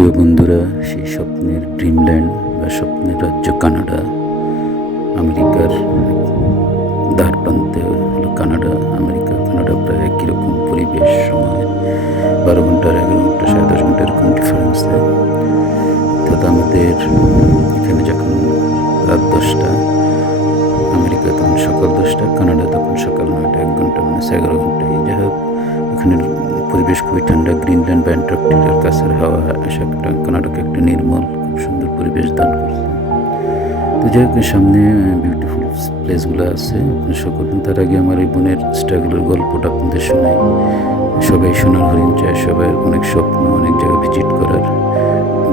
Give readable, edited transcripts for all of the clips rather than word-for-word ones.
প্রিয় বন্ধুরা, সেই স্বপ্নের ড্রিমল্যান্ড বা স্বপ্নের রাজ্য কানাডা, আমেরিকার দ্বার প্রান্তে হলো কানাডা। কানাডা প্রায় একই রকম পরিবেশ, সময় 12 ঘন্টা 11 ঘন্টা 10.5 ঘন্টা এরকম ডিফারেন্সে। অর্থাৎ আমাদের এখানে যখন রাত 10টা, আমেরিকা তখন সকাল 10টা, কানাডা তখন সকাল 9টা, 1 ঘন্টা মানে 11 ঘন্টায়। যাই হোক, এখানের পরিবেশ খুবই ঠান্ডা। গ্রিনল্যান্ড বা অ্যান্টার্কটিকার কাছের হাওয়া একটা কানাডাকে একটা নির্মল, খুব সুন্দর পরিবেশ দান করছে। তো যাই হোক, সামনে বিউটিফুল প্লেসগুলো আছে, আপনি শো করবেন। তার আগে আমার এই বোনের স্ট্রাগলের গল্পটা আপনাদের শোনাই। সবাই সোনার হরিণ চায়, সবাই অনেক স্বপ্ন, অনেক জায়গা ভিজিট করার।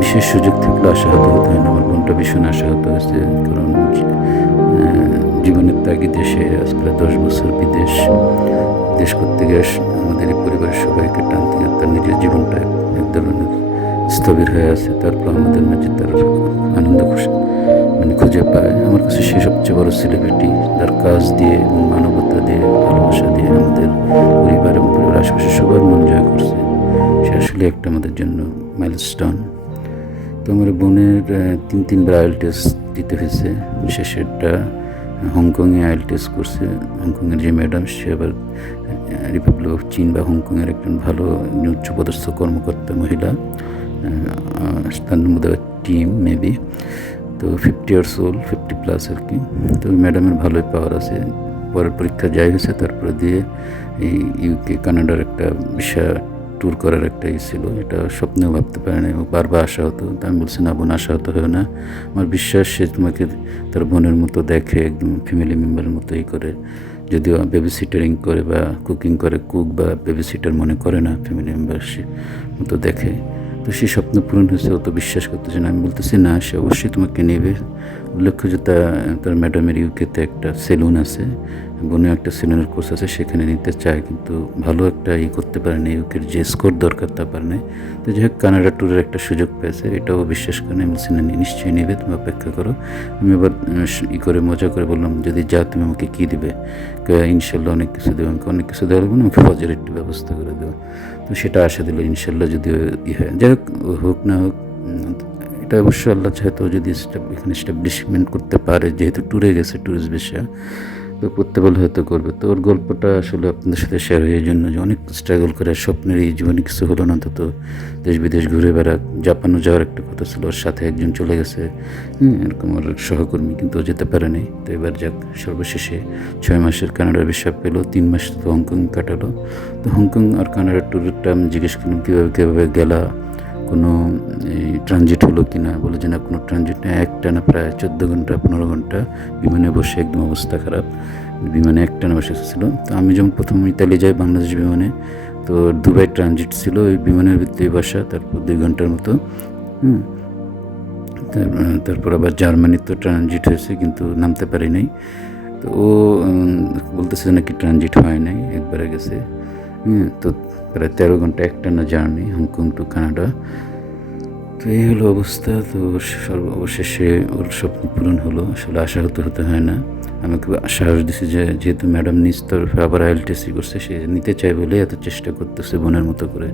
বিশেষ সুযোগ থাকলে আশাহত হতে হয় না। আমার বোনটা ভীষণ আশাহত হয়েছে, কারণ জীবনের তাগিদে সে আজ প্রায় 10 বছর দেশ করতে গিয়ে আমাদের এই পরিবারের সবাইকে টানতে গিয়ে তার নিজের জীবনটা এক ধরনের স্থবির হয়ে আছে। তারপর আমাদের মাঝে তার আনন্দ খুশি খুঁজে পায়। আমার কাছে সে সবচেয়ে বড় সেলিব্রিটি, যার কাজ দিয়ে এবং মানবতা দিয়ে, ভালোবাসা দিয়ে আমাদের পরিবার এবং পরিবার আশেপাশে সবার মন জয় করছে। সে আসলে একটা আমাদের জন্য মাইলস্টোন। তো আমার বোনের 3বার আইএলটিএস দিতে হয়েছে। শেষেরটা হংকংয়ে আইএলটিএস করছে। হংকংয়ের যে ম্যাডাম, সে আবার রিপাবলিক অফ চীন বা হংকংয়ের একজন ভালো উচ্চপদস্থ কর্মকর্তা মহিলা, তার মধ্যে টিম মেবি। তো 50 ইয়ার্স ওল্ড, 50+ আর কি। তো ম্যাডামের ভালোই পাওয়ার আছে। পরের পরীক্ষা যাই হয়েছে, তারপরে দিয়ে এই ইউকে কানাডার একটা বিশাল ট্যুর করার একটা ছিল। এটা স্বপ্নেও ভাবতে পারে না, বারবার আশা হতো। তা আমি বলছি, না বোন, আশা হতে হয় না। আমার বিশ্বাস সে তোমাকে তার বোনের মতো দেখে, একদম ফ্যামিলি মেম্বারের মতোই করে। যদিও বেবি সিটারিং করে বা কুকিং করে, কুক বা বেবি সিটার মনে করে না, ফ্যামিলি মেম্বার মতো দেখে। তো সেই স্বপ্ন পূরণ হয়েছে, ও তো বিশ্বাস করতেছে না। আমি বলতেছি, না, সে অবশ্যই তোমাকে নেবে। উল্লেখ্য যে তার ম্যাডামের ইউকেতে একটা সেলুন আছে, বোনের একটা সেলুনের কোর্স আছে, সেখানে নিতে চায়, কিন্তু ভালো একটা করতে পারে না, ইউকের যে স্কোর দরকার তা পারে না। তো যাই হোক, কানাডা ট্যুরের একটা সুযোগ পেয়েছে, এটাও বিশ্বাস করে। আমি বলছি, না, নিশ্চয়ই নেবে, তুমি অপেক্ষা করো। আমি আবার করে মজা করে বললাম, যদি যা তুমি আমাকে কী দিবে? ইনশাল্লাহ অনেক কিছু দেবো। আমাকে অনেক কিছু দেওয়া লাগবে না, আমাকে ফজের একটু ব্যবস্থা করে দেবো। তো সেটা আশা দিল, ইনশাল্লাহ যদি হয়। যাই হোক, হোক না হোক, এটা অবশ্য আল্লাহ চাইতো, যদি এখানে এস্টাবলিশমেন্ট করতে পারে, যেহেতু ট্যুরে গেছে, ট্যুরিস্ট ভিসা, তো করতে বলে হয়তো করবে। তো ওর গল্পটা আসলে আপনাদের সাথে শেয়ার হয়ে জন্য, যে অনেক স্ট্রাগল করে স্বপ্নের এই জীবনে কিছু হলো না, অন্তত দেশ বিদেশ ঘুরে বেড়াক। জাপানও যাওয়ার একটা কথা ছিল, ওর সাথে একজন চলে গেছে, এরকম ওর সহকর্মী, কিন্তু ও যেতে পারেনি। তো এবার যাক, সর্বশেষে 6 মাসের কানাডার ভিসা পেলো। 3 মাস তো হংকং কাটালো। তো হংকং আর কানাডার ট্যুরটা আমি জিজ্ঞেস করলাম, কীভাবে গেলা, কোনো ট্রানজিট হলো কি না? বলে যে না, কোনো ট্রানজিট নেই, একটানা প্রায় 14 ঘন্টা 15 ঘন্টা বিমানে বসে, একদম অবস্থা খারাপ, বিমানে একটানা বসে ছিল। তো আমি যখন প্রথম ইতালি যাই বাংলাদেশ বিমানে, তো দুবাই ট্রানজিট ছিল, ওই বিমানের ভিতরেই বসা, তারপর 2 ঘন্টার মতো। তারপর আবার জার্মানি তো ট্রানজিট হয়েছে, কিন্তু নামতে পারি নাই। তো ও বলতেছে নাকি ট্রানজিট হয় নাই, একবারে গেছে। তো প্রায় 13 ঘন্টা একটানা জার্নি, হংকং টু কানাডা। তো এই হলো অবস্থা। তো অবশেষে ওর স্বপ্ন পূরণ হলো। আসলে আশাহত হতে হয় না। আমাকে সাহস দিছে যে, যেহেতু ম্যাডাম নিজ তরফে আবার আইএলটিএসি করছে, সে নিতে চায় বলে এত চেষ্টা করতেছে বোনের মতো করে।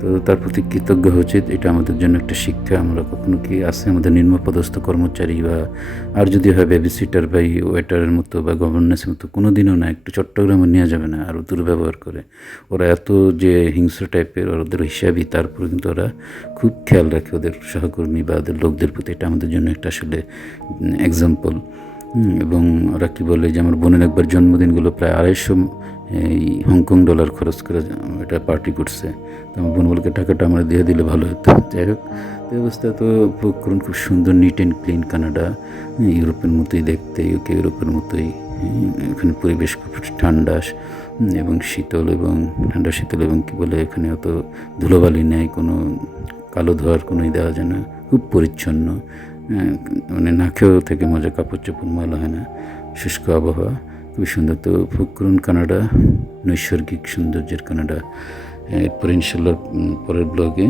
তো তার প্রতি কৃতজ্ঞ উচিত। এটা আমাদের জন্য একটা শিক্ষা। আমরা কখনো কি আছে আমাদের নিম্নপদস্থ কর্মচারী বা আর যদি হয় বেবি সিটার বা ওয়েটারের মতো বা গভর্নেন্সের মতো, কোনো দিনও না, একটু চট্টগ্রামে নেওয়া যাবে না, আরও দুর্ব্যবহার করে। ওরা এত যে হিংস্র টাইপের, ওদের হিসাবই, তারপরে কিন্তু ওরা খুব খেয়াল রাখে ওদের সহকর্মী বা ওদের লোকদের প্রতি। এটা আমাদের জন্য একটা আসলে এক্সাম্পল। এবং ওরা কী বলে, যে আমার বোনের একবার জন্মদিনগুলো প্রায় 250 এই হংকং ডলার খরচ করে এটা পার্টি করছে। তো আমার বোন বলকে, টাকাটা আমরা দিয়ে দিলে ভালো হতো। যাই হোক, তো অবস্থা তো উপকরণ খুব সুন্দর, নিট অ্যান্ড ক্লিন কানাডা, ইউরোপের মতোই দেখতে, ইউকে ইউরোপের মতোই। এখানে পরিবেশ খুব ঠান্ডা এবং শীতল, এবং ঠান্ডা শীতল, এবং কী বলে, এখানে অত ধুলোবালি নেই, কোনো কালো ধোয়ার কোনোই দেওয়া যায় না, খুব পরিচ্ছন্ন। মানে না খেয়েও থেকে মজা, কাপড় চোপড় ময়লা হয় না, শুষ্ক আবহাওয়া, খুবই সুন্দর। তো উপকরণ কানাডা, নৈসর্গিক সৌন্দর্যের কানাডা, এরপর ইনশাল্লাহ পরের ব্লগে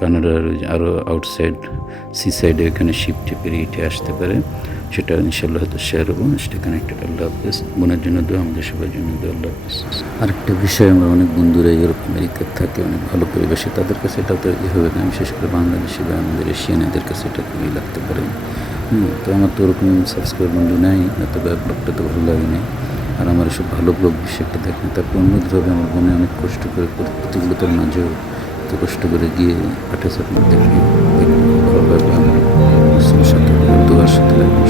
কানাডার আরও আউটসাইড সি সাইডে এখানে শিপ টিপের ইটে আসতে পারে, সেটা ইনশাল্লাহ হয়তো শেয়ার হবো। Stay connected. আল্লাহ হাফেজ। বোনের জন্য দোয়া, আমাদের সবার জন্য দোয়া। আল্লাহ হাফেজ। আরেকটা বিষয়, আমরা অনেক বন্ধুরা ইউরোপ আমেরিকার থাকে, অনেক ভালো পরিবেশে, তাদের কাছে এটা তো হবে না, বিশেষ করে বাংলাদেশি বা আমাদের এশিয়ান, এদের কাছে এটা খুবই লাগতে পারে। তো আমার তো ওরকম সাবস্ক্রাইব বন্ধু নাই, তবে ব্লগটা তো ভালো লাগে নাই। আর আমার এসব ভালো ব্লগ বেশি একটা দেখেন। তারপর অন্যভাবে আমার মনে অনেক কষ্ট করে প্রতিকূলতার মাঝেও এত কষ্ট করে গিয়ে পাঠাচ্ছে, আপনার দেখলে ভালো লাগবে। আমার মুসলিমের সাথে দোয়ার সাথে লাগবে।